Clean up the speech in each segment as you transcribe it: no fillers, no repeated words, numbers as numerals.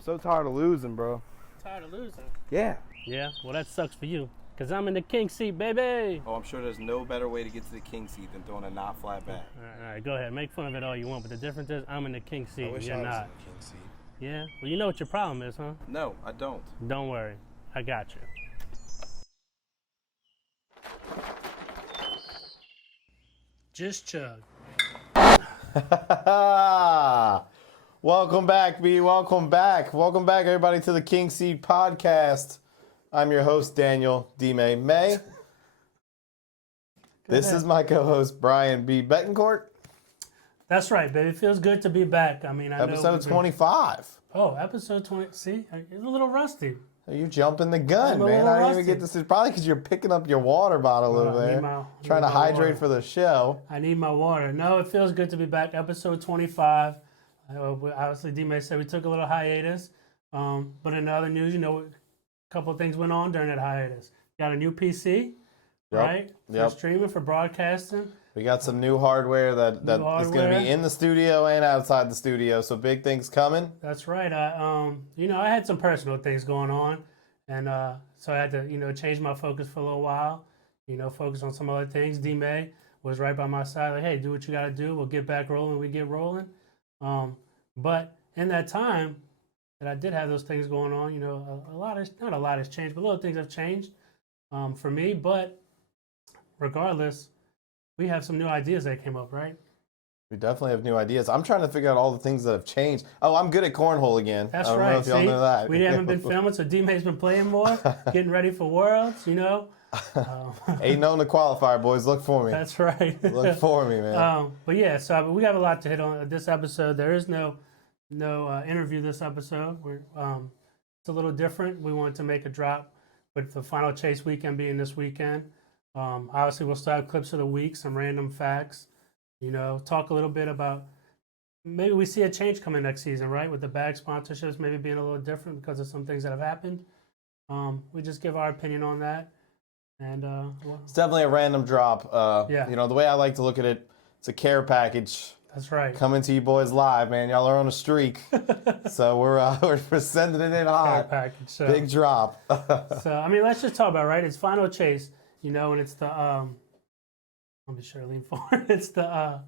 so tired of losing, bro. Tired of losing? Yeah. Yeah, well, that sucks for you. Because I'm in the king seat, baby. Oh, I'm sure there's no better way to get to the king seat than throwing a not flat back. All right, go ahead. Make fun of it all you want, but the difference is I'm in the king seat I wish and you're I was not. in the king seat. Yeah? Well, you know what your problem is, huh? No, I don't. Don't worry. I got you. Just chug. Welcome back, B. Welcome back. Welcome back, everybody, to the King Seed Podcast. I'm your host, Daniel D. May. This is my co-host, Brian B. Betancourt. That's right, baby. It feels good to be back. I mean, I know. Episode 25. Oh, episode 20. See, it's a little rusty. You jumping the gun, I'm a man. little I didn't even rusty. get this. It's probably because you're picking up your water bottle over there. Trying to hydrate for the show. I need my water. No, it feels good to be back. Episode 25. Obviously, D-May said we took a little hiatus. But in other news, a couple of things went on during that hiatus. Got a new PC, right? For streaming, for broadcasting. We got some new hardware that is going to be in the studio and outside the studio. So big things coming. That's right. I had some personal things going on, and so I had to, change my focus for a little while. Focus on some other things. D-May was right by my side, like, hey, do what you got to do. We'll get back rolling. We get rolling. But in that time that I did have those things going on, not a lot has changed, but little things have changed for me. But regardless, we have some new ideas that came up, right? We definitely have new ideas. I'm trying to figure out all the things that have changed. Oh, I'm good at cornhole again. That's I don't right. know if y'all know that. We haven't been filming, so D-May's been playing more, getting ready for Worlds, Ain't known the qualifier, boys. Look for me. That's right. Look for me, man. But yeah, so we have a lot to hit on this episode. There is no interview this episode. It's a little different. We wanted to make a drop with the final chase weekend being this weekend. Obviously, we'll still have clips of the week, some random facts. Talk a little bit about maybe we see a change coming next season, right? With the bag sponsorships maybe being a little different because of some things that have happened. We just give our opinion on that. And it's definitely a random drop. Yeah. The way I like to look at it, it's a care package. That's right. Coming to you boys live, man. Y'all are on a streak. So we're sending it in hot. Care package. So, big drop. So, let's just talk about it, right? It's final chase, and it's the let me sure lean forward. It's the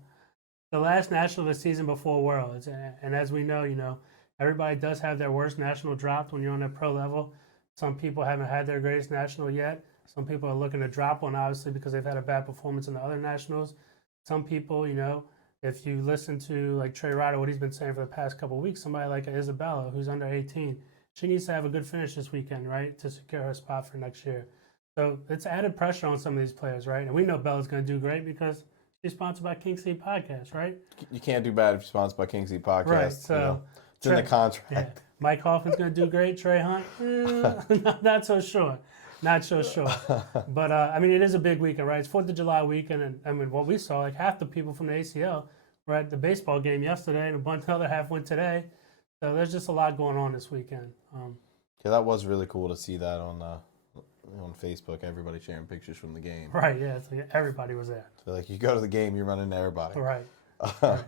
last national of the season before Worlds, and as we know, everybody does have their worst national dropped when you're on that pro level. Some people haven't had their greatest national yet. Some people are looking to drop one, obviously, because they've had a bad performance in the other nationals. Some people, if you listen to like Trey Ryder, what he's been saying for the past couple of weeks, somebody like Isabella, who's under 18, she needs to have a good finish this weekend, right, to secure her spot for next year. So it's added pressure on some of these players, right? And we know Bella's going to do great because she's sponsored by King Seed Podcast, right? You can't do bad if you're sponsored by King Seed Podcast. Right, so it's in the contract. Yeah. Mike Hoffman's going to do great. Trey Hunt, not so sure. Not so sure. But, it is a big weekend, right? It's 4th of July weekend, and what we saw, like half the people from the ACL were at the baseball game yesterday, and a bunch of the other half went today. So there's just a lot going on this weekend. Yeah, that was really cool to see that on Facebook, everybody sharing pictures from the game. Right, yeah, it's like everybody was there. So like you go to the game, you run into everybody. Right. Right.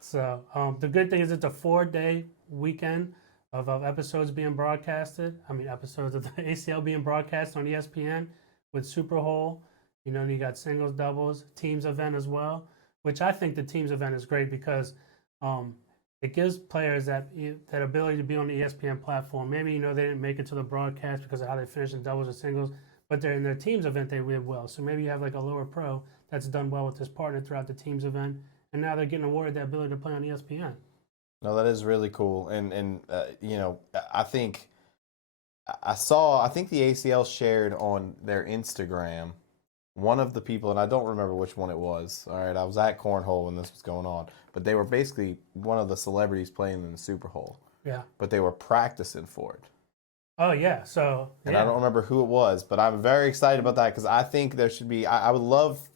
So the good thing is it's a 4-day weekend of episodes being broadcasted. Episodes of the ACL being broadcast on ESPN with Super Bowl. You got singles, doubles, teams event as well, which I think the teams event is great because it gives players that ability to be on the ESPN platform. Maybe, they didn't make it to the broadcast because of how they finished in doubles or singles, but they're in their teams event, they did well. So maybe you have like a lower pro that's done well with his partner throughout the teams event, and now they're getting awarded the ability to play on ESPN. No, that is really cool. And I think the ACL shared on their Instagram, one of the people, and I don't remember which one it was. All right, I was at Cornhole when this was going on, but they were basically one of the celebrities playing in the Super Bowl. Yeah. But they were practicing for it. Oh, yeah. So, and I don't remember who it was, but I'm very excited about that because I think there should be, I would love,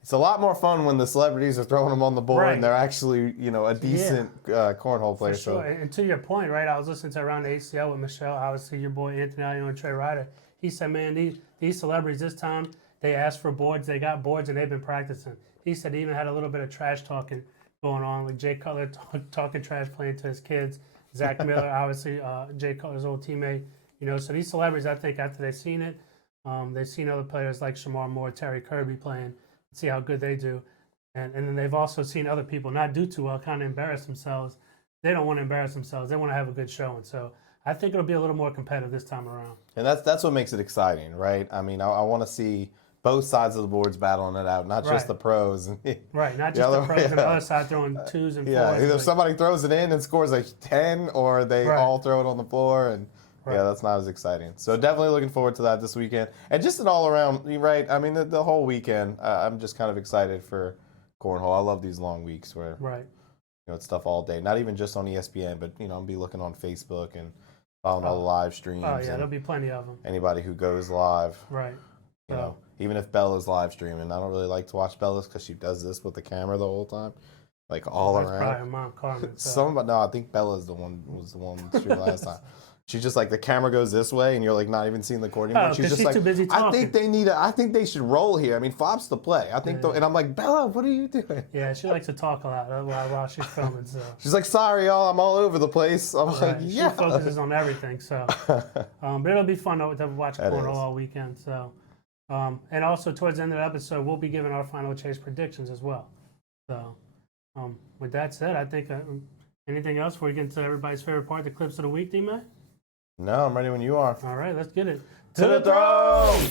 it's a lot more fun when the celebrities are throwing them on the board and they're actually, a decent cornhole player. For sure. And to your point, right, I was listening to Around the ACL with Michelle, obviously your boy Anthony Alio and Trey Ryder. He said, man, these celebrities this time, they asked for boards, they got boards, and they've been practicing. He said he even had a little bit of trash talking going on, like Jay Cutler talking trash, playing to his kids. Zach Miller, obviously, J. Cutler's old teammate. You know, so these celebrities, I think, after they've seen it, they've seen other players like Shamar Moore, Terry Kirby playing, see how good they do. And then they've also seen other people not do too well, kind of embarrass themselves. They don't want to embarrass themselves. They want to have a good showing. So I think it'll be a little more competitive this time around. And that's what makes it exciting, right? I mean, I want to see both sides of the boards battling it out, not just Right. the pros. Right, not just the other- pros and the yeah. other side throwing twos and fours. Yeah, either like- somebody throws it in and scores a 10, or they Right. all throw it on the floor, and Right. yeah, that's not as exciting. So definitely looking forward to that this weekend, and just an all around, right? I mean, the whole weekend, I'm just kind of excited for cornhole. I love these long weeks where Right. it's stuff all day, not even just on ESPN, but I'll be looking on Facebook and following all the live streams. Oh, yeah, and there'll be plenty of them. anybody who goes live. Right. You know, even if Bella's live streaming, I don't really like to watch Bella's because she does this with the camera the whole time, like all That's probably her around. mom, Carmen. So. Somebody, no, I think Bella's was the one streaming last time. She's just like the camera goes this way, and you're like not even seeing the court anymore. Oh, she's 'cause just she's like, too busy I talking. think they need I think they should roll here. I mean, Fop's the play. I think, and I'm like, Bella, what are you doing? Yeah, she likes to talk a lot while she's filming. So. She's like, sorry, y'all, I'm all over the place. I'm like, Right. yeah. She focuses on everything. So, but it'll be fun to watch That cornhole is. all weekend. So, and also towards the end of the episode, we'll be giving our final chase predictions as well. So, with that said, I think anything else before we get into everybody's favorite part, the clips of the week, D-Man? No, I'm ready when you are. All right, let's get it. To the throne!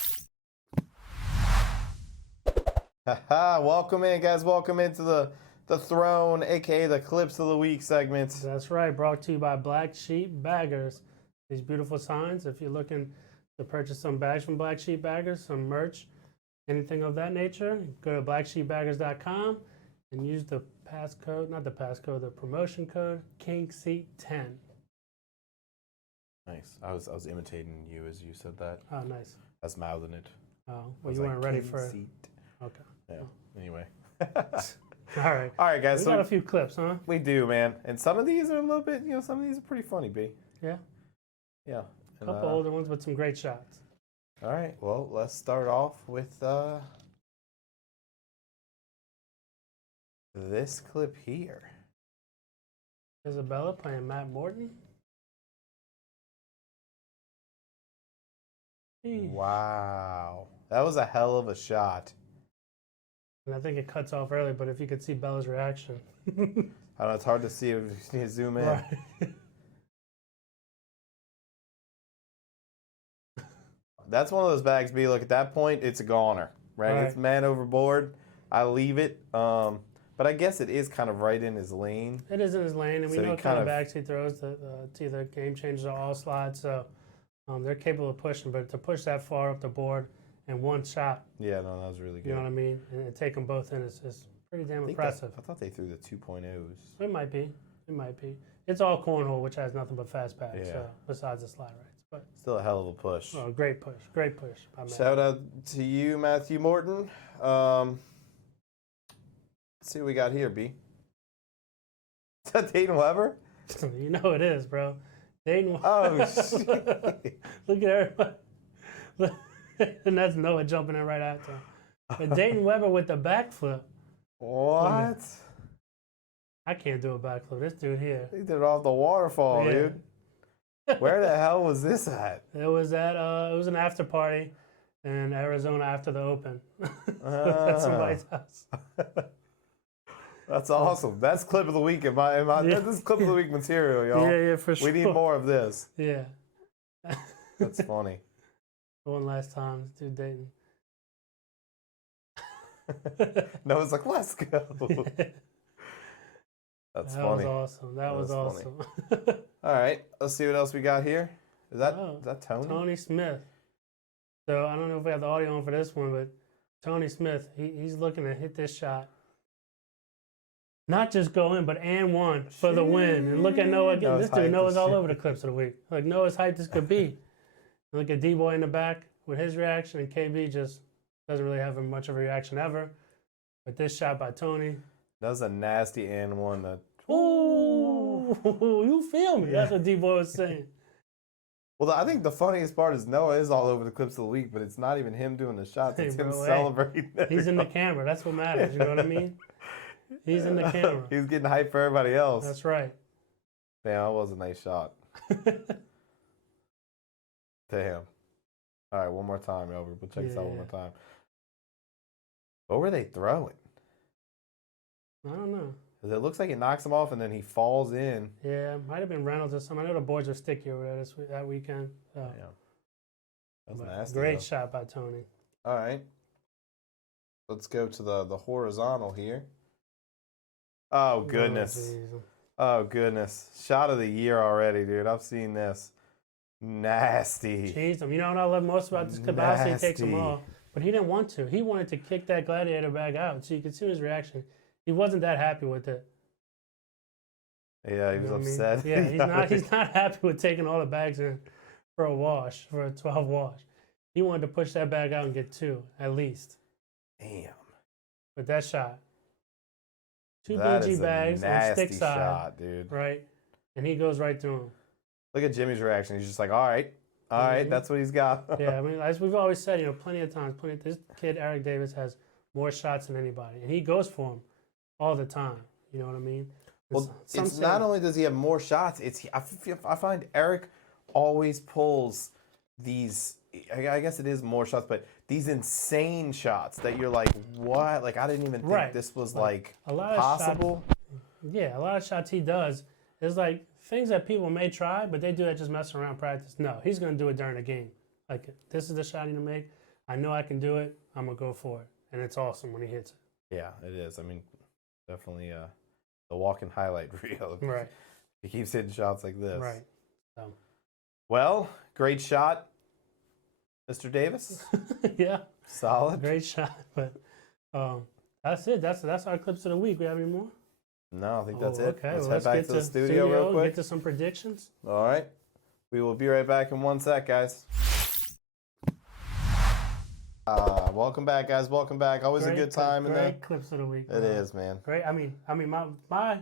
Welcome in, guys. Welcome into the throne, aka the clips of the week segment. That's right. Brought to you by Black Sheep Baggers. These beautiful signs. If you're looking to purchase some bags from Black Sheep Baggers, some merch, anything of that nature, go to blacksheepbaggers.com and use the the promotion code KingSeat10. Nice. I was imitating you as you said that. Oh, nice. I was mouthing it. Oh, I well, was you like, weren't ready "King for it. seat." Okay. Yeah. Anyway. All right. All right, guys. We So got a few clips, huh? we do, man. And some of these are a little bit, some of these are pretty funny, B. Yeah. Yeah. A couple older ones with some great shots. All right. Well, let's start off with this clip here. Isabella playing Matt Morton. Eesh. Wow. That was a hell of a shot. And I think it cuts off early, but if you could see Bella's reaction. I don't know, it's hard to see if you zoom in. Right. That's one of those bags, B. Look, at that point, it's a goner, right? Right. It's man overboard. I leave it. But I guess it is kind of right in his lane. It is in his lane, and we So know he what kind of kind of- backs he throws. It's either game changers or all slides, so they're capable of pushing. But to push that far up the board in one shot, Yeah, no, that was really good. you know what I mean, and take them both in is pretty damn I think impressive. I thought they threw the 2.0s. It might be. It might be. It's all cornhole, which has nothing but fast backs, Yeah. so, besides the slide rights. But Still a hell of a push. great push. Great push. by Matt. Shout out to you, Matthew Morton. Let's see what we got here, B. Is that Dayton Weber? You know it is, bro. Dayton. Oh, shit. Look at everybody. Look, and that's Noah jumping in right after him. But Dayton Weber with the backflip. What? I can't do a backflip. This dude here. They did it off the waterfall, Yeah. dude. Where the hell was this at? It was at it was an after party in Arizona after the Open. At somebody's house. That's awesome. That's clip of the week. Yeah. This is clip of the week material, y'all. Yeah, for sure. We need more of this. Yeah. That's funny. One last time, this dude Dayton. Noah's like, let's go. That's That funny. was awesome. That was was funny. awesome. All right, let's see what else we got here. Is that Oh, is that Tony? Tony Smith. So I don't know if we have the audio on for this one, but Tony Smith, he's looking to hit this shot. Not just go in, but and one for the win. And look at Noah again. Noah's This dude, hyped Noah's as all shit. over the clips of the week. Like Noah's hyped as could be. And look at D-Boy in the back with his reaction, and KB just doesn't really have much of a reaction ever. But this shot by Tony. That was a nasty and one. That Ooh, you feel me? That's what D-Boy was saying. well, I think the funniest part is Noah is all over the clips of the week, but it's not even him doing the shots. Hey, It's him bro, hey. celebrating. He's in the camera. That's what matters. You know what I mean? He's in the camera. He's getting hyped for everybody else. That's right. Damn, that was a nice shot. Damn. All right, one more time, Albert. We'll check this out one more time. What were they throwing? I don't know. 'Cause it looks like it knocks him off and then he falls in. Yeah, might have been Reynolds or something. I know the boards are sticky over there that weekend. So. Yeah. That was nasty. Great though. shot by Tony. All right. Let's go to the horizontal here. Oh, goodness. Oh, goodness. Shot of the year already, dude. I've seen this. Nasty. Jeez, you know what I love most about this clip? Obviously, he takes them Nasty. all, but he didn't want to. He wanted to kick that gladiator bag out, so you could see his reaction. He wasn't that happy with it. Yeah, he You was know what I mean? upset. Yeah, he's not happy with taking all the bags in for a wash, for a 12 wash. He wanted to push that bag out and get 2 at least. Damn. With that shot, 2 That BG is a bags on nasty stick side, shot, dude. right? And he goes right through him. Look at Jimmy's reaction. He's just like, all right, that's what he's got. Yeah, I mean, as we've always said, plenty of times, this kid Eric Davis has more shots than anybody, and he goes for them all the time. You know what I mean? Well, it's not only does he have more shots, I find Eric always pulls these. I guess it is more shots, but these insane shots that you're like, what? Like I didn't even think this was like a lot possible. Of shots, a lot of shots he does is like things that people may try, but they do that just messing around practice. No, he's gonna do it during the game. Like this is the shot I'm gonna make. I know I can do it. I'm gonna go for it, and it's awesome when he hits it. Yeah, it is. I mean, definitely the walking highlight reel. Right. He keeps hitting shots like this. Right. So. Well, great shot, Mr. Davis. Yeah. Solid. Great shot, but that's it. That's our clips of the week. We have any more? No, I think that's it. Okay. Let's Well, head back get to the studio real quick. Get to some predictions. All right. We will be right back in 1 sec, guys. Welcome back, guys. Welcome back. Always a good time. Great clips of the week. It is, man. Great. I mean, my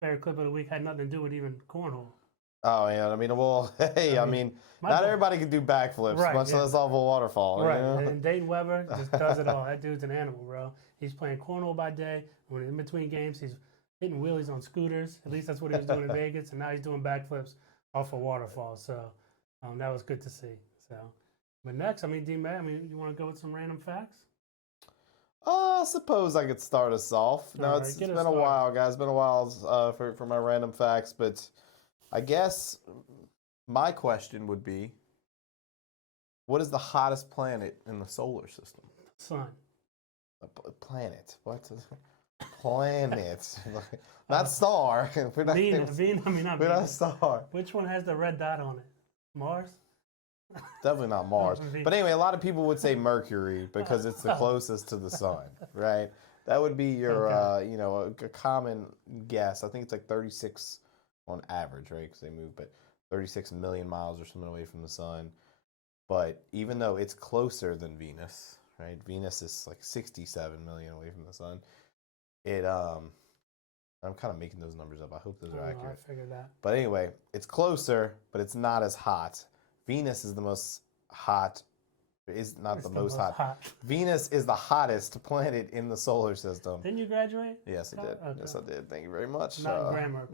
favorite clip of the week had nothing to do with even cornhole. Oh, yeah. I mean, well, hey, I mean, not everybody can do backflips, much less off a waterfall. Right. You know? And Dayton Weber just does it all. That dude's an animal, bro. He's playing cornhole by day. When in between games, he's hitting wheelies on scooters. At least that's what he was doing in Vegas. And now he's doing backflips off a waterfall. So that was good to see. So, but next, I mean, D-Matt, you want to go with some random facts? I suppose I could start us off. Now, it's been a while, guys. It's been a while for my random facts, but I guess my question would be, what is the hottest planet in the solar system? Sun. Planet. What? Planet. Not star. We're not, Venus. We're not star. Which one has the red dot on it? Mars? Definitely not Mars. But anyway, a lot of people would say Mercury because it's the closest to the sun, right? That would be your, a common guess. I think it's like 36 on average, right? Because they move, but 36 million miles or something away from the sun. But even though it's closer than Venus, right? Venus is like 67 million away from the sun. I'm kind of making those numbers up. I hope those are accurate. I figured that. But anyway, it's closer, but it's not as hot. Venus is the most hot. It's the most hot. Venus is the hottest planet in the solar system. Didn't you graduate? Yes, I did. Okay. Yes, I did. Thank you very much. Not grammar.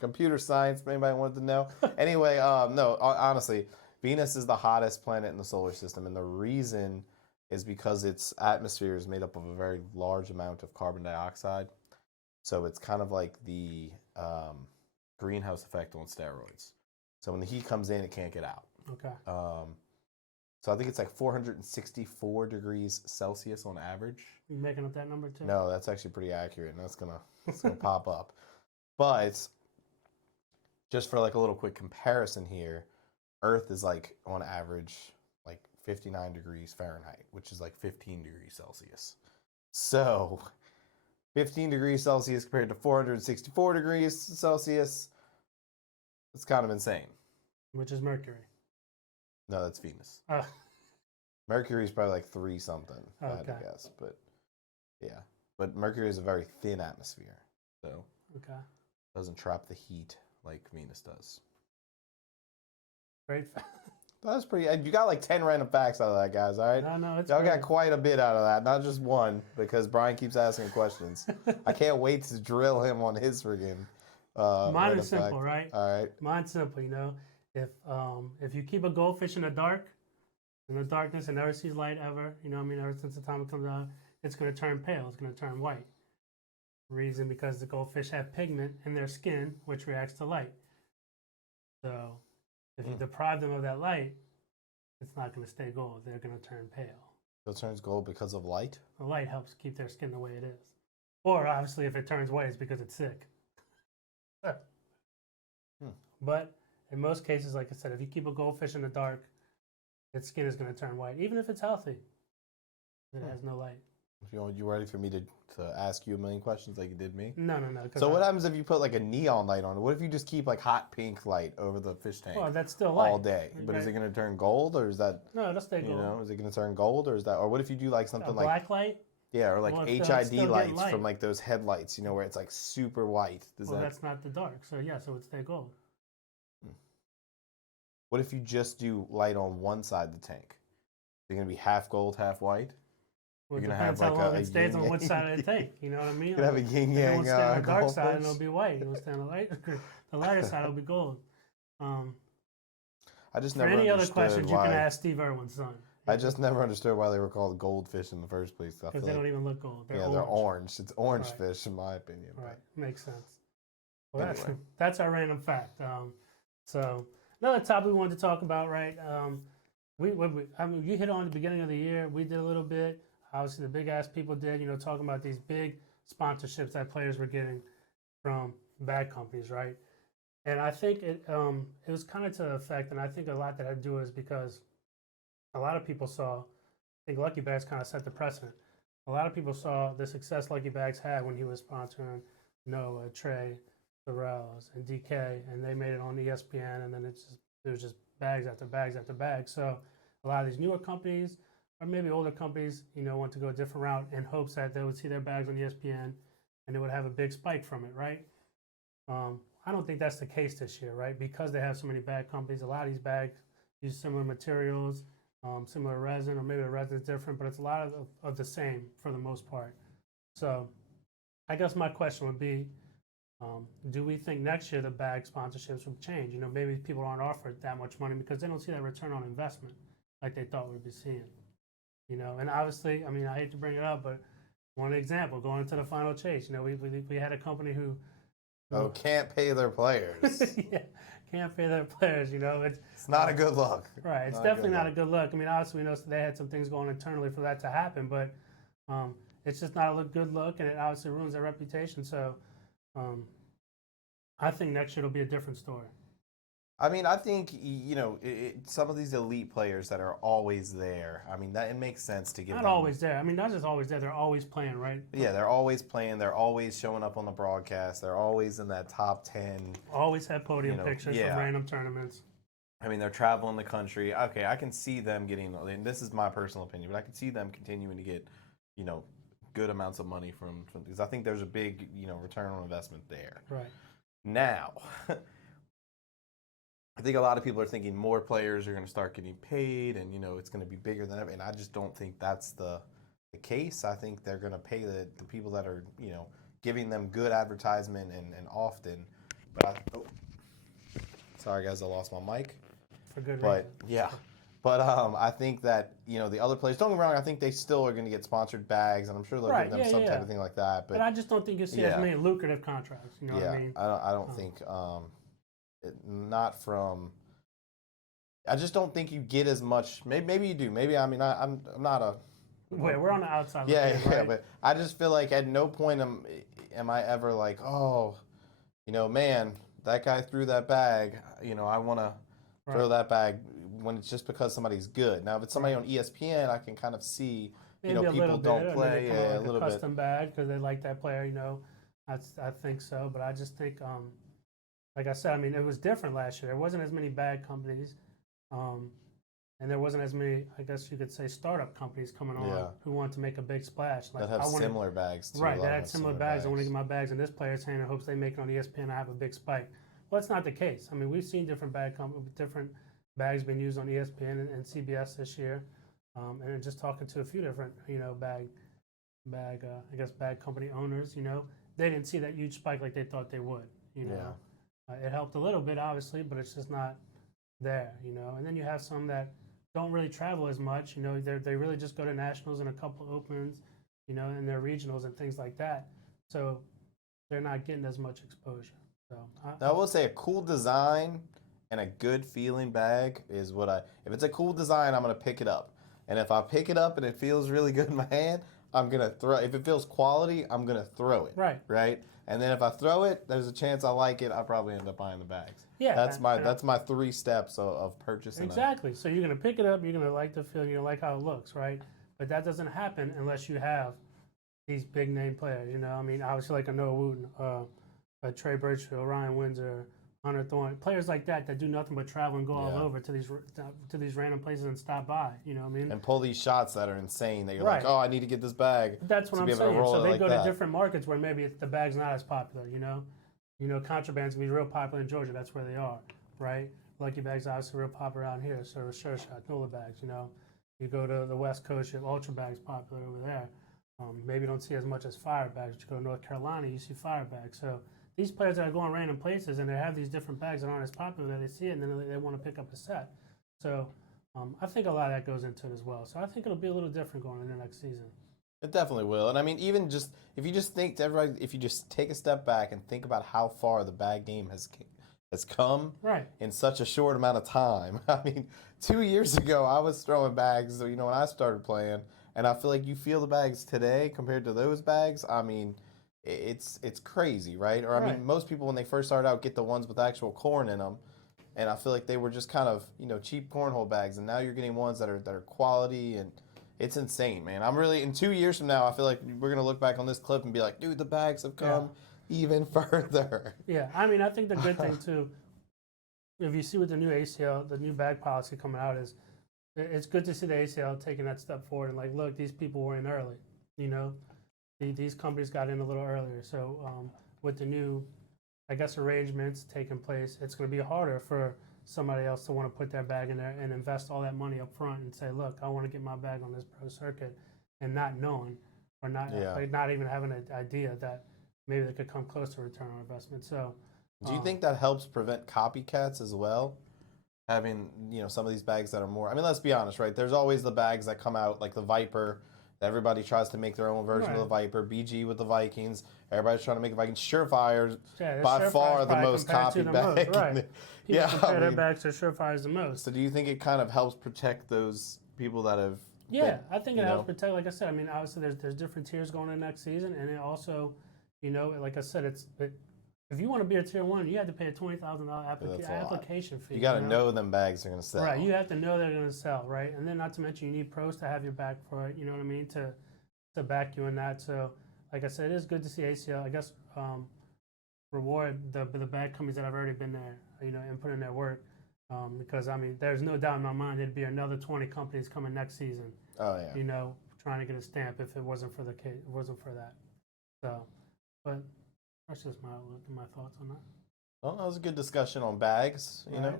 Computer science. If anybody wanted to know. Anyway, no. Honestly, Venus is the hottest planet in the solar system, and the reason is because its atmosphere is made up of a very large amount of carbon dioxide. So it's kind of like the greenhouse effect on steroids. So when the heat comes in, it can't get out. Okay. So I think it's like 464 degrees Celsius on average. You making up that number too? No, that's actually pretty accurate, and that's gonna pop up. But just for like a little quick comparison here, Earth is like on average like 59 degrees Fahrenheit, which is like 15 degrees Celsius. So 15 degrees Celsius compared to 464 degrees Celsius, it's kind of insane. Which is Mercury. No, that's Venus. Mercury is probably like 3 something, if I had to guess. But yeah. But Mercury is a very thin atmosphere. So it doesn't trap the heat like Venus does. Great. That's pretty. You got like 10 random facts out of that, guys, all right? No, it's Y'all got quite a bit out of that. Not just one, because Brian keeps asking questions. I can't wait to drill him on his friggin' Mine random is simple, fact. right? All right. Mine's simple. If you keep a goldfish in the dark, in the darkness, and never sees light ever, ever since the time it comes out, it's going to turn pale. It's going to turn white. Reason because the goldfish have pigment in their skin which reacts to light. So if you deprive them of that light, it's not going to stay gold. They're going to turn pale. So it turns gold because of light? The light helps keep their skin the way it is. Or obviously, if it turns white, it's because it's sick. But in most cases, like I said, if you keep a goldfish in the dark, its skin is going to turn white, even if it's healthy. It has no light. You ready for me to ask you a million questions like you did me? No. So what happens if you put like a neon light on it? What if you just keep like hot pink light over the fish tank Well, that's still light. all day? But is it going to turn gold, or is that, No, it'll stay gold. is it going to turn gold, or is that, or what if you do like something like, black light? yeah, or like Well, it's HID still getting lights light. from like those headlights, where it's like super white? Well, that's not the dark. So yeah, so it would stay gold. What if you just do light on one side of the tank? Is it going to be half gold, half white? Well, it You're gonna depends have how like long a it stays on yin which side of the tank. You know what I mean? You could have a yin If it yang won't stay on the dark side, and goldfish. it'll be white. It will stay on the lighter side, it'll be gold. I just For never any other understood questions, you why. can ask Steve Irwin's son. I just never understood why they were called goldfish in the first place. I Because feel they like, don't even look gold. They're yeah, orange. they're orange. It's orange Right. fish, in my opinion. but- Right, makes sense. Well, Anyway. that's our random fact. So another topic we wanted to talk about, right? You hit on the beginning of the year. We did a little bit. Obviously, the big ass people did. Talking about these big sponsorships that players were getting from bad companies, right? And I think it was kind of to the effect, and I think a lot that had to do is because a lot of people saw. I think Lucky Bags kind of set the precedent. A lot of people saw the success Lucky Bags had when he was sponsoring Noah, Trey, the Rels, and DK, and they made it on ESPN, and then it was just bags after bags after bags. So a lot of these newer companies, or maybe older companies, want to go a different route in hopes that they would see their bags on ESPN, and they would have a big spike from it, right? I don't think that's the case this year, right? Because they have so many bag companies, a lot of these bags use similar materials, similar resin, or maybe the resin is different, but it's a lot of the same for the most part. So I guess my question would be, do we think next year the bag sponsorships will change? Maybe people aren't offered that much money because they don't see that return on investment like they thought we'd be seeing. And obviously, I mean, I hate to bring it up, but one example, going into the final chase, we had a company who can't pay their players. yeah, can't pay their players, It's not a good look. Right, it's definitely not a good look. I mean, obviously, we know they had some things going internally for that to happen, but it's just not a good look, and it obviously ruins their reputation. So I think next year it'll be a different story. I mean, I think some of these elite players that are always there. I mean, that it makes sense to give Not them. always there. I mean, not just always there. They're always playing, right? Yeah, they're always playing. They're always showing up on the broadcast. They're always in that top 10. Always have podium pictures yeah. from random tournaments. I mean, they're traveling the country. Okay, I can see them getting, and this is my personal opinion, but I can see them continuing to get, good amounts of money from because I think there's a big, return on investment there. Right. Now, I think a lot of people are thinking more players are going to start getting paid, and it's going to be bigger than ever. And I just don't think that's the case. I think they're going to pay the people that are giving them good advertisement and often. But sorry guys, I lost my mic. For good But reason. yeah, but I think that the other players. Don't get me wrong. I think they still are going to get sponsored bags, and I'm sure they'll Right, give them yeah, some yeah. type of thing like that. But I just don't think you'll see as many lucrative contracts. You know what I mean? I don't think not from. I just don't think you get as much. Maybe you do. Maybe I'm not a. Wait, we're on the outside. Yeah, looking in, yeah, right? but I just feel like at no point am I ever like, oh, man, that guy threw that bag. I want to throw that bag when it's just because somebody's good. Now, if it's somebody on ESPN, I can kind of see, Maybe a people little don't bit, or play maybe kinda a like little a bit. custom bag because they like that player. I think so. But I just think, like I said, I mean, it was different last year. There wasn't as many bag companies, and there wasn't as many, I guess you could say, startup companies coming on who want to make a big splash. That have similar bags too. Right, that had similar bags. I want to get my bags in this player's hand in hopes they make it on ESPN. I have a big spike. Well, that's not the case. I mean, we've seen different different bags being used on ESPN and CBS this year, and just talking to a few different, bag company owners. They didn't see that huge spike like they thought they would. You know, it helped a little bit, obviously, but it's just not there. You know, and then you have some that don't really travel as much. You know, they really just go to nationals and a couple opens, you know, and their regionals and things like that. So they're not getting as much exposure. So Now, I will say a cool design and a good feeling bag is what if it's a cool design, I'm going to pick it up. And if I pick it up and it feels really good in my hand, I'm going to throw if it feels quality, I'm going to throw it. Right. Right? And then if I throw it, there's a chance I like it, I'll probably end up buying the bags. Yeah, That's my 3 steps of purchasing. Exactly. So you're gonna pick it up, you're gonna like the feel, you're gonna like how it looks, right? But that doesn't happen unless you have these big name players. You know, I mean, obviously like a Noah Wooten, a Trey Birchfield, Ryan Windsor, Hunter Thorne, players like that do nothing but travel and go all over to these random places and stop by. You know what I mean? And pull these shots that are insane. That you're Right. like, oh, I need to get this bag. That's what to I'm be able to saying. roll So it they like go that. to different markets where maybe the bag's not as popular. You know, Contraband's gonna be real popular in Georgia. That's where they are, right? Lucky Bag's obviously real popular out here. So is Sure Shot, Nola Bags. You know, you go to the West Coast, you have Ultra Bags popular over there. Maybe you don't see as much as Fire Bags. But you go to North Carolina, you see Fire Bags. So these players that are going random places and they have these different bags that aren't as popular, they see it and then they want to pick up a set. So I think a lot of that goes into it as well. So I think it'll be a little different going into next season. It definitely will. And I mean, even just if you just think to everybody, if you just take a step back and think about how far the bag game has come Right. in such a short amount of time. I mean, 2 years ago, I was throwing bags, you know, when I started playing, and I feel like you feel the bags today compared to those bags. I mean, it's crazy, right? Or I Right. mean, most people when they first started out get the ones with actual corn in them, and I feel like they were just kind of, you know, cheap cornhole bags, and now you're getting ones that are quality, and it's insane, man. I'm really in 2 years from now, I feel like we're gonna look back on this clip and be like, dude, the bags have come even further. Yeah, I mean, I think the good thing too, if you see with the new ACL, the new bag policy coming out is, it's good to see the ACL taking that step forward and like, look, these people were in early. You know, these companies got in a little earlier. So with the new, I guess, arrangements taking place, it's going to be harder for somebody else to want to put their bag in there and invest all that money up front and say, look, I want to get my bag on this pro circuit, and not knowing or not like not even having an idea that maybe they could come close to return on investment. So do you think that helps prevent copycats as well? Having, you know, some of these bags that are more, I mean, let's be honest, right? There's always the bags that come out like the Viper. Everybody tries to make their own version of the Viper. BG with the Vikings. Everybody's trying to make a Viking. Surefire, by far the most copied bag. Right. People Yeah, compare their bags to Surefires the most. So do you think it kind of helps protect those people that have? Yeah, I think it helps protect. Like I said, I mean, obviously there's different tiers going in next season, and it also, you know, like I said, if you want to be a tier 1, you have to pay a $20,000 application fee. You got to know them bags are going to sell. Right, you have to know they're going to sell, right? And then not to mention you need pros to have your back for it. You know what I mean? To back you in that. So, like I said, it is good to see ACL. I guess reward the bag companies that have already been there, you know, and put in their work. Because I mean, there's no doubt in my mind there'd be another 20 companies coming next season. Oh yeah. You know, trying to get a stamp if it wasn't for the case, it wasn't for that. So, but that's just my outlook and my thoughts on that. Well, that was a good discussion on bags, you know.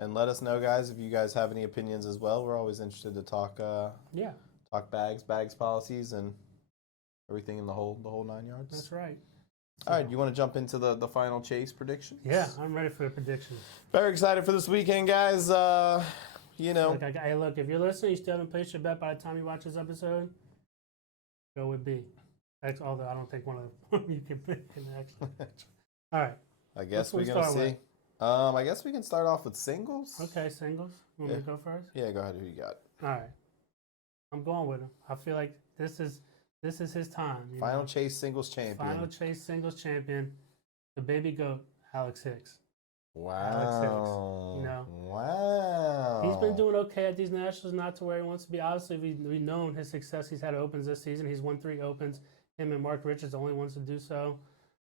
And let us know, guys, if you guys have any opinions as well. We're always interested to talk. Talk bags policies, and everything in the whole 9 yards. That's right. All right, you want to jump into the final chase predictions? Yeah, I'm ready for the predictions. Very excited for this weekend, guys. You know, hey, look, if you're listening, you still haven't placed your bet by the time you watch this episode, go with B. Although I don't think one of them you can actually. All right. I guess we're gonna see. I guess we can start off with singles. Okay, singles. You want me to go first? Yeah, go ahead. Who you got? All right. I'm going with him. I feel like this is his time. Final chase singles champion. Final chase singles champion, the baby goat, Alex Hicks. Wow. Alex Hicks. You know. Wow. He's been doing okay at these nationals, not to where he wants to be. Obviously, we've known his success. He's had opens this season. He's won 3 opens. Him and Mark Richards, the only ones to do so.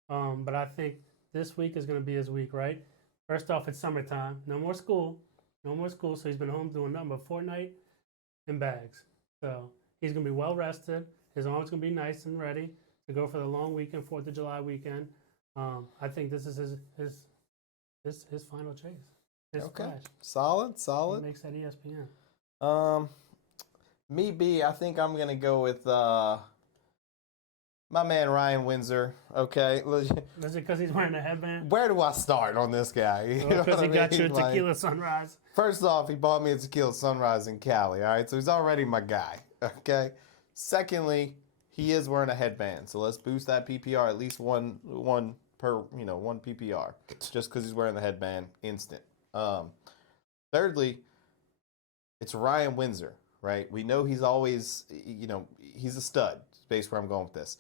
But I think this week is going to be his week, right? First off, it's summertime. No more school. So he's been home doing nothing but Fortnite and bags. So he's going to be well rested. His arm's going to be nice and ready to go for the long weekend, 4th of July weekend. I think this is his final chase. His okay. Flash. Solid. He makes that ESPN. Me B, I think I'm gonna go with My man Ryan Windsor. Okay, Is it because he's wearing a headband? where do I start on this guy? You know Because what he I got you a mean? Like, tequila sunrise. first off, he bought me a tequila sunrise in Cali. All right, so he's already my guy. Okay. Secondly, he is wearing a headband, so let's boost that PPR at least one per one PPR just because he's wearing the headband. Instant. Thirdly, it's Ryan Windsor, right? We know he's always, he's a stud. It's basically where I'm going with this.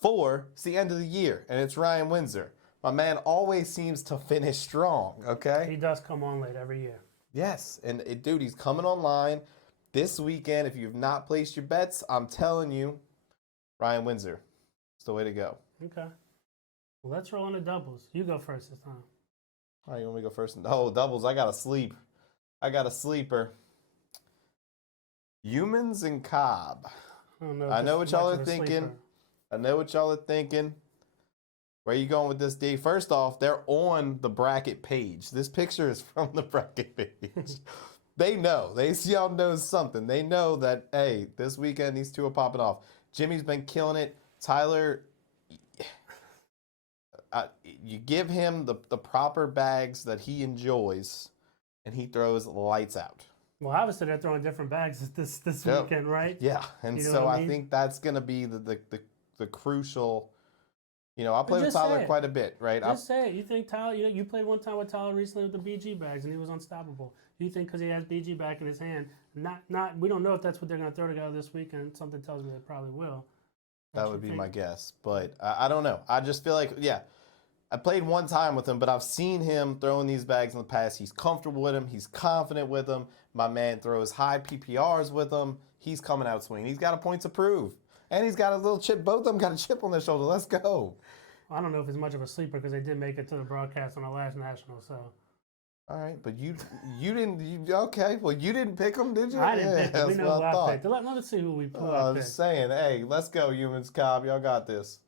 4, it's the end of the year, and it's Ryan Windsor. My man always seems to finish strong, okay? He does come on late every year. Yes, and dude, he's coming online this weekend. If you've not placed your bets, I'm telling you, Ryan Windsor, it's the way to go. Okay. Well, let's roll into doubles. You go first this time. All right, you want me to go first? Oh, doubles, I got a sleeper. Humans and Cobb. I know what y'all are thinking. Where are you going with this, D? First off, they're on the bracket page. This picture is from the bracket page. They know. Y'all know something. They know that, hey, this weekend these two are popping off. Jimmy's been killing it. Tyler, you give him the proper bags that he enjoys, and he throws lights out. Well, obviously they're throwing different bags this Yep. weekend, right? Yeah, and You know so what I I mean? think that's going to be the crucial. I play with just Tyler say it. quite a bit, right? Just say it. You think Tyler? You played one time with Tyler recently with the BG bags, and he was unstoppable. You think because he has BG back in his hand? Not. We don't know if that's what they're going to throw together this weekend. Something tells me they probably will. That would be my guess, but I don't know. I just feel like, yeah, I played one time with him, but I've seen him throwing these bags in the past. He's comfortable with him. He's confident with them. My man throws high PPRs with him. He's coming out swinging. He's got a point to prove, and he's got a little chip. Both of them got a chip on their shoulder. Let's go. I don't know if it's much of a sleeper because they did make it to the broadcast on the last national. So All right, but you didn't. Okay, well you didn't pick them, did you? I didn't pick. That's We know what who I I thought. picked. Let's see who we put. I'm just saying, hey, let's go, Humans Cobb. Y'all got this.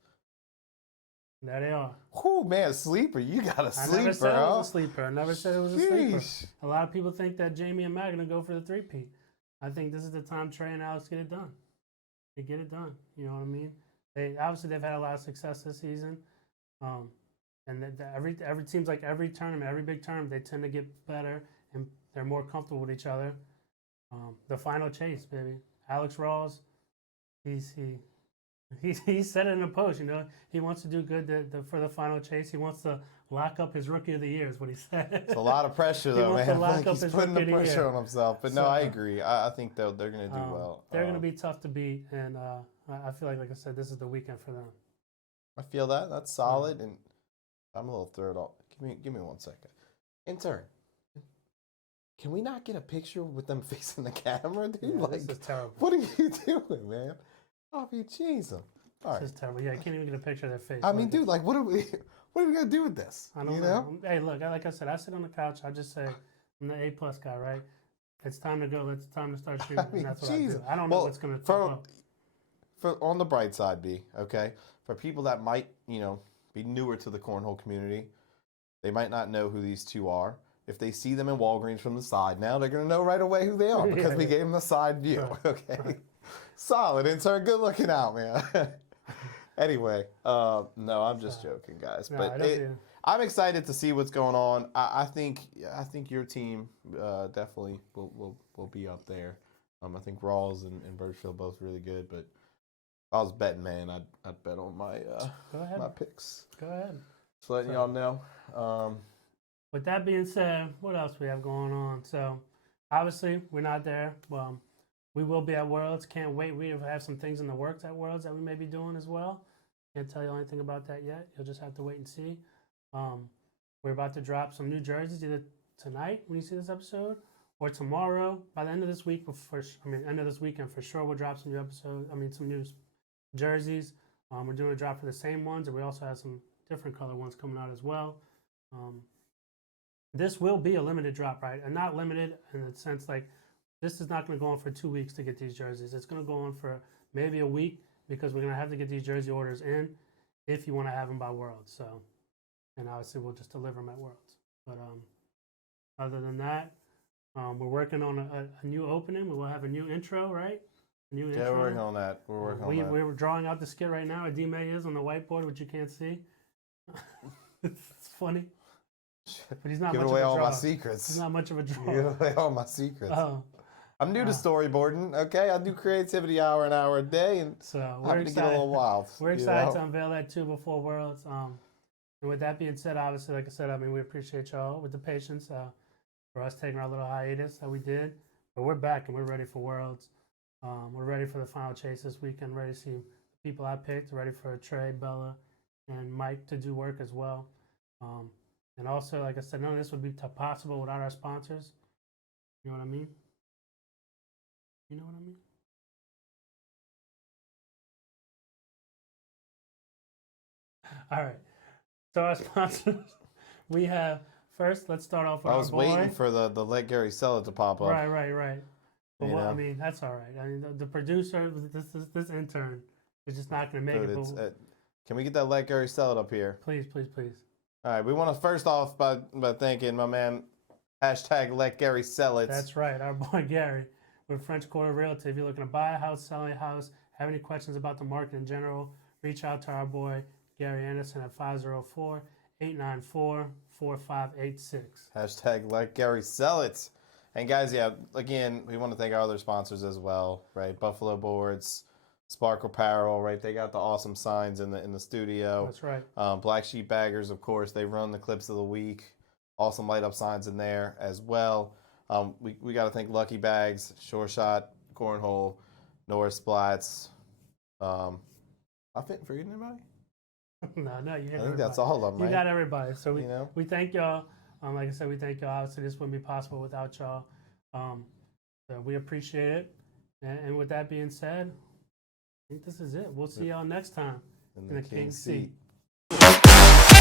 There they are. Whew, man, sleeper. You got a I sleeper, never said it huh? was a sleeper. I never said it was a sleeper. Sheesh. A lot of people think that Jamie and Matt are going to go for the three-peat. I think this is the time Trey and Alex get it done. They get it done. You know what I mean? They've had a lot of success this season. And every seems like every tournament, every big tournament, they tend to get better and they're more comfortable with each other. The final chase, baby. Alex Rawls, he said it in a post. He wants to do good for the final chase. He wants to lock up his rookie of the year. Is what he said. It's a lot of pressure, though, wants man. to lock Like up he's his putting the rookie of the pressure year. on himself. But no, So, I agree. I think they're going to do well. They're going to be tough to beat, and I feel like I said, this is the weekend for them. I feel that. That's solid, and I'm a little thrown off. Give me 1 second. Intern, can we not get a picture with them facing the camera, dude? Yeah, Like, this is terrible. what are you doing, man? Oh, jeez. All right. This is terrible. Yeah, I can't even get a picture of their face. I mean, dude, like, what are we gonna do with this? I don't know. Hey, look, like I said, I sit on the couch. I just say, I'm the A+ guy, right? It's time to go. It's time to start shooting. I mean, and that's what Jesus. I do. I don't know what's going to for, up. for on the bright side, B, okay, for people that might, be newer to the cornhole community, they might not know who these two are. If they see them in Walgreens from the side, now they're gonna know right away who they are because we gave them the side view. Right. Okay, solid intern, good looking out, man. Anyway, no, I'm just joking, guys. No, But I'm excited to see what's going on. I think your team definitely will be up there. I think Rawls and Birchfield both really good, but if I was betting, man, I'd bet on my my picks. Go ahead. Just letting y'all know. With that being said, what else we have going on? So, obviously, we're not there. Well, we will be at Worlds. Can't wait. We have some things in the works at Worlds that we may be doing as well. Can't tell you anything about that yet. You'll just have to wait and see. We're about to drop some new jerseys either tonight when you see this episode or tomorrow. By the end of this week, end of this weekend for sure, we'll drop some new some new jerseys. We're doing a drop for the same ones, and we also have some different color ones coming out as well. This will be a limited drop, right? And not limited in the sense like this is not going to go on for 2 weeks to get these jerseys. It's going to go on for maybe a week because we're going to have to get these jersey orders in if you want to have them by Worlds. So, and obviously we'll just deliver them at Worlds. But other than that, we're working on a new opening. We will have a new intro, right? New Yeah, intro. we're working on that. We're working on that. We're drawing out the skit right now. D May is on the whiteboard, which you can't see. It's funny, but he's not Give much away of a all drawer. my secrets. He's not much of a Give drawer. away all my secrets. Oh, I'm new to storyboarding. Okay, I do creativity hour an hour a day, and so I'm we're to get a excited. little wild. We're you excited know? to unveil that too before Worlds. And with that being said, obviously, like I said, I mean, we appreciate y'all with the patience for us taking our little hiatus that we did. But we're back and we're ready for Worlds. We're ready for the final chase this weekend. Ready to see the people I picked. Ready for Trey, Bella, and Mike to do work as well. And also, like I said, none of this would be possible without our sponsors. You know what I mean? You know what I mean? All right. So our sponsors, we have first. Let's start off with I was our boy. waiting for the Let Gary Sell It to pop up. Right. But You well, I know? mean, that's all right. I mean, the producer, this intern, is just not going to make Dude, it. it's, But can we get that Let Gary Sell It up here? please. All right, we want to first off by thanking my man, hashtag Let Gary Sell It. That's right, our boy Gary with French Quarter Realty. If you're looking to buy a house, sell a house, have any questions about the market in general, reach out to our boy Gary Anderson at 504-894-4586. Hashtag Let Gary Sell It. And guys, yeah, again, we want to thank our other sponsors as well, right? Buffalo Boards, Sparkle Apparel, right? They got the awesome signs in the studio. That's right. Black Sheep Baggers, of course, they run the clips of the week. Awesome light up signs in there as well. We got to thank Lucky Bags, Sure Shot, Cornhole, Norris Splats. I think forgetting anybody? No, you I think that's all of them, You right? got everybody. So You know? we thank y'all. Like I said, we thank y'all. Obviously, this wouldn't be possible without y'all. So we appreciate it. And with that being said, I think this is it. We'll see y'all next time In in the King's King's Seat.